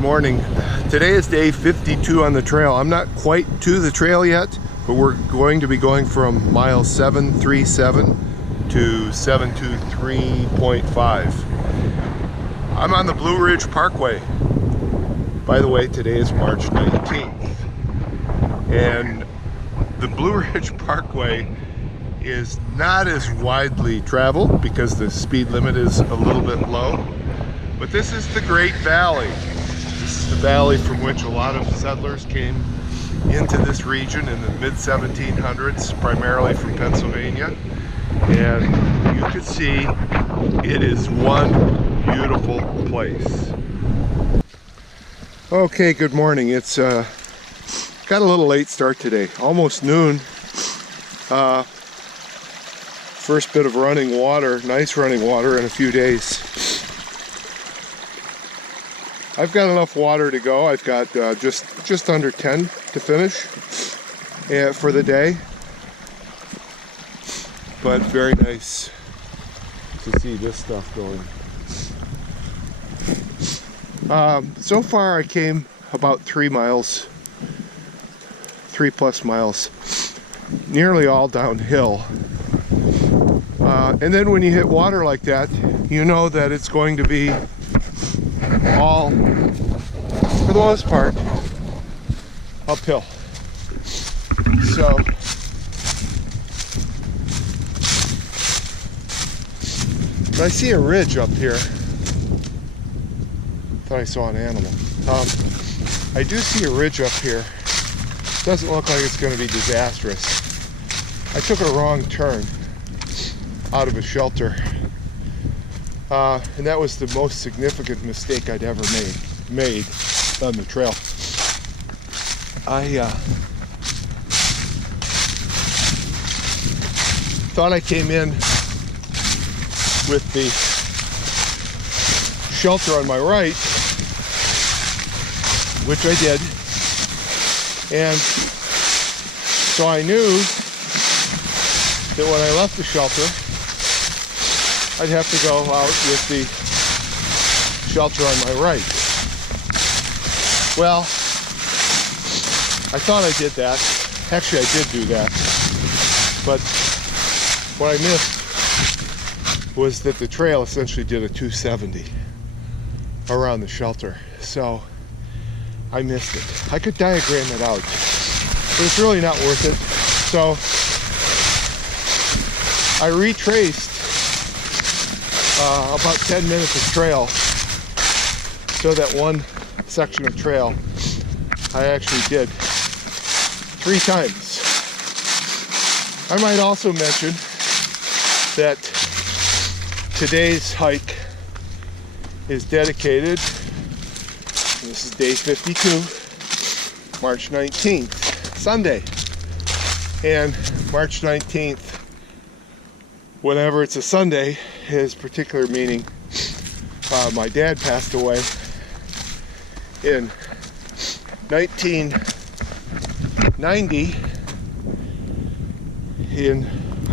Morning. Today is day 52 on the trail. I'm not quite to the trail yet, but we're going to be going from mile 737 to 723.5. I'm on the Blue Ridge Parkway. By the way, today is March 19th. And the Blue Ridge Parkway is not as widely traveled because the speed limit is a little bit low. But this is the Great Valley. This is the valley from which a lot of settlers came into this region in the mid-1700s, primarily from Pennsylvania. And you can see it is one beautiful place. Okay, good morning. It's got a little late start today, almost noon. First bit of running water, nice running water in a few days. I've got enough water to go. I've got just under 10 to finish for the day. But very nice to see this stuff going. So far I came about 3 plus miles, nearly all downhill. And then when you hit water like that, you know that it's going to be all, for the most part, uphill. So I see a ridge up here. Thought I saw an animal. I do see a ridge up here. Doesn't look like it's going to be disastrous. I took a wrong turn out of a shelter. And that was the most significant mistake I'd ever made on the trail. I thought I came in with the shelter on my right, which I did, and so I knew that when I left the shelter, I'd have to go out with the shelter on my right. Well, I thought I did that. Actually, I did do that. But what I missed was that the trail essentially did a 270 around the shelter. So I missed it. I could diagram it out, but it's really not worth it. So I retraced about 10 minutes of trail, so that one section of trail I actually did 3 times. I might also mention that today's hike is dedicated, this is day 52, March 19th, Sunday. And March 19th, whenever it's a Sunday, has particular meaning. My dad passed away in 1990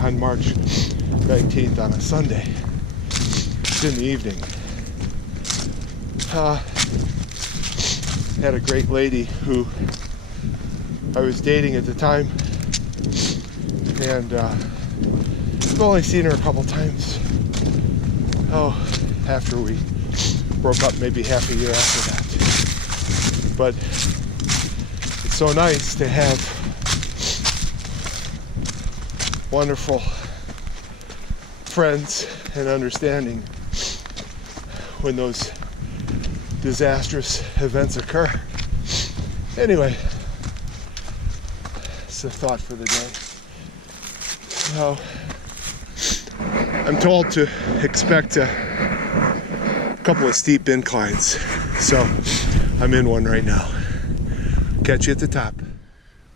on March 19th on a Sunday. It's in the evening. Had a great lady who I was dating at the time, and I've only seen her a couple times. After we broke up, maybe half a year after that. But it's so nice to have wonderful friends and understanding when those disastrous events occur. Anyway, it's a thought for the day. So I'm told to expect a couple of steep inclines, so I'm in one right now. Catch you at the top.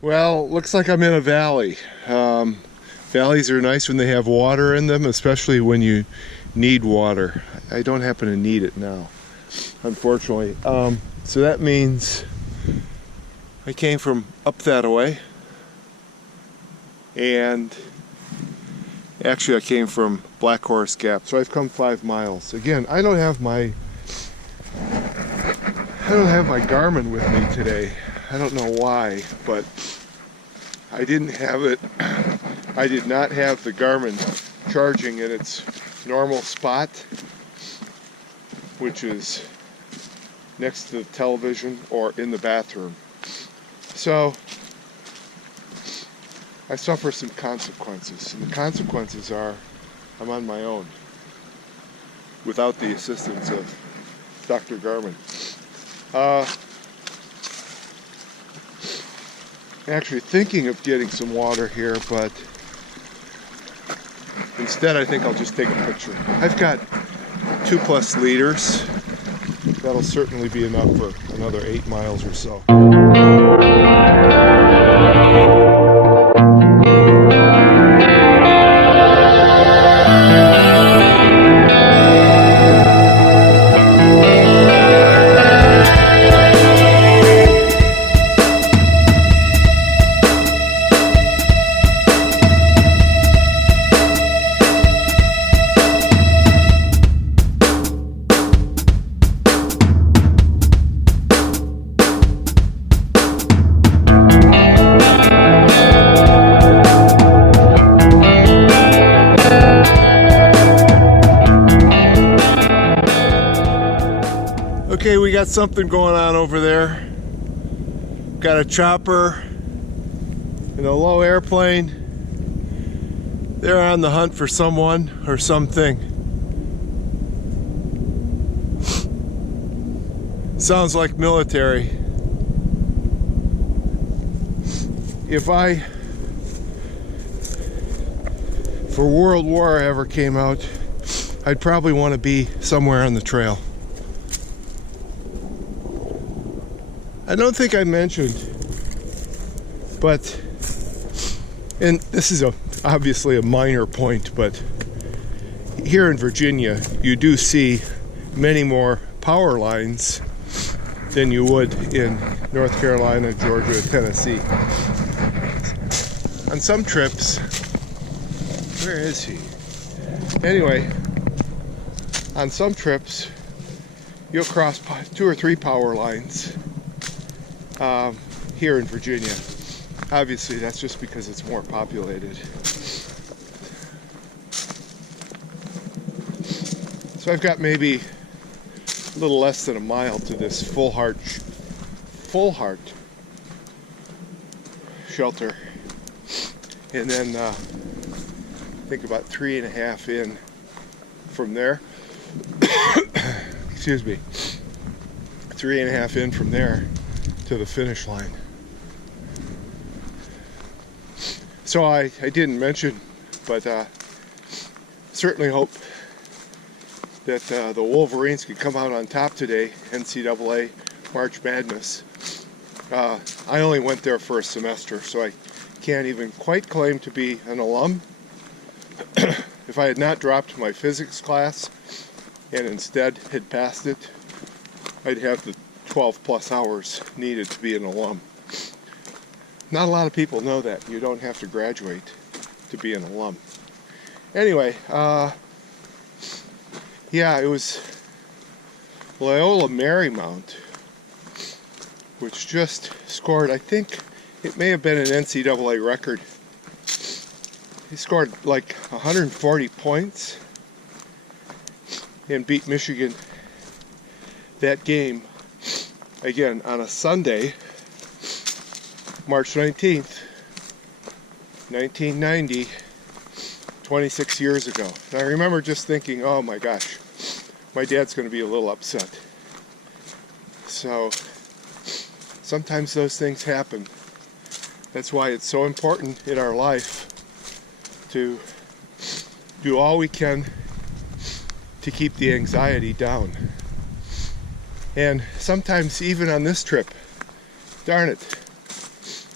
Well, looks like I'm in a valley. Valleys are nice when they have water in them, especially when you need water. I don't happen to need it now, unfortunately. So that means I came from up that way, and actually I came from Blackhorse Gap, so I've come 5 miles. Again, I don't have my don't have my Garmin with me today. I don't know why, but I didn't have it. I did not have the Garmin charging in its normal spot, which is next to the television or in the bathroom. So I suffer some consequences, and the consequences are I'm on my own without the assistance of Dr. Garmin. Actually thinking of getting some water here, but instead I think I'll just take a picture. I've got 2+ liters. That'll certainly be enough for another 8 miles or so. Okay, we got something going on over there. Got a chopper and a low airplane. They're on the hunt for someone or something. Sounds like military. If World War ever came out, I'd probably want to be somewhere on the trail. I don't think I mentioned, but, and this is obviously a minor point, but here in Virginia, you do see many more power lines than you would in North Carolina, Georgia, Tennessee. On some trips, where is he? Anyway, on some trips, you'll cross 2 or 3 power lines here in Virginia. Obviously, that's just because it's more populated. So I've got maybe a little less than a mile to this full heart shelter, and then I think about 3.5 in from there. Excuse me, 3.5 in from there to the finish line. So I didn't mention, but certainly hope that the Wolverines could come out on top today, NCAA March Madness. I only went there for a semester, so I can't even quite claim to be an alum. If I had not dropped my physics class and instead had passed it, I'd have the 12+ hours needed to be an alum. Not a lot of people know that. You don't have to graduate to be an alum. Anyway, yeah, it was Loyola Marymount, which just scored, I think it may have been an NCAA record. He scored like 140 points and beat Michigan that game, again, on a Sunday, March 19th, 1990, 26 years ago. And I remember just thinking, oh my gosh, my dad's going to be a little upset. So sometimes those things happen. That's why it's so important in our life to do all we can to keep the anxiety down. And sometimes even on this trip, darn it,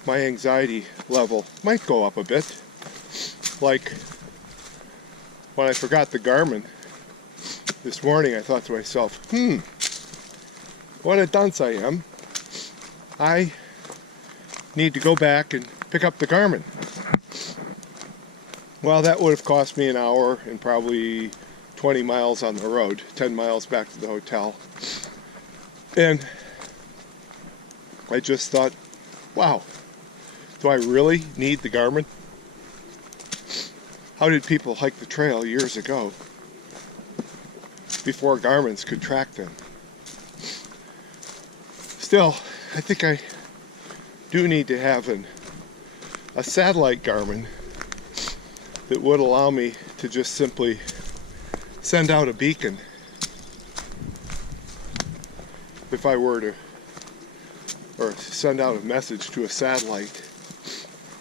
my anxiety level might go up a bit. Like when I forgot the Garmin this morning, I thought to myself, what a dunce I am. I need to go back and pick up the Garmin. Well, that would have cost me an hour and probably 20 miles on the road, 10 miles back to the hotel. And I just thought, wow, do I really need the Garmin? How did people hike the trail years ago before Garmins could track them? Still, I think I do need to have a satellite Garmin that would allow me to just simply send out a beacon if I were to, or send out a message to a satellite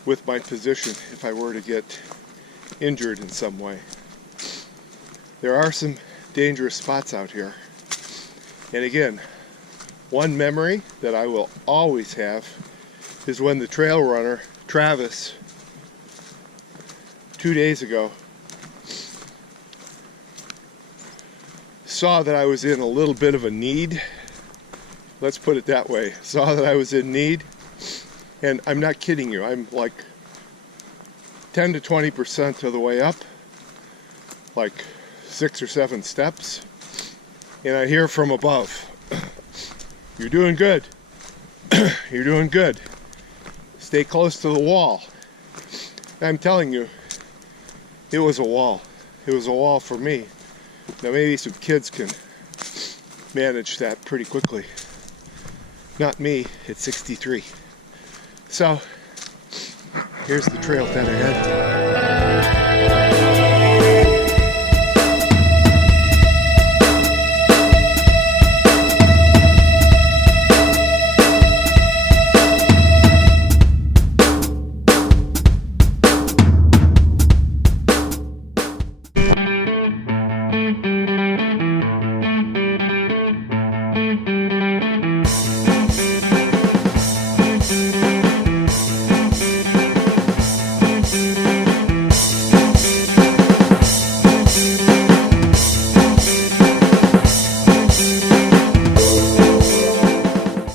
with my position if I were to get injured in some way. There are some dangerous spots out here. And again, one memory that I will always have is when the trail runner, Travis, 2 days ago, saw that I was in a little bit of a need. Let's put it that way. Saw that I was in need, and I'm not kidding you. I'm like 10 to 20% of the way up, like 6 or 7 steps, and I hear from above, "You're doing good. You're doing good. Stay close to the wall." And I'm telling you, it was a wall. It was a wall for me. Now maybe some kids can manage that pretty quickly. Not me at 63. So, here's the trail dead ahead.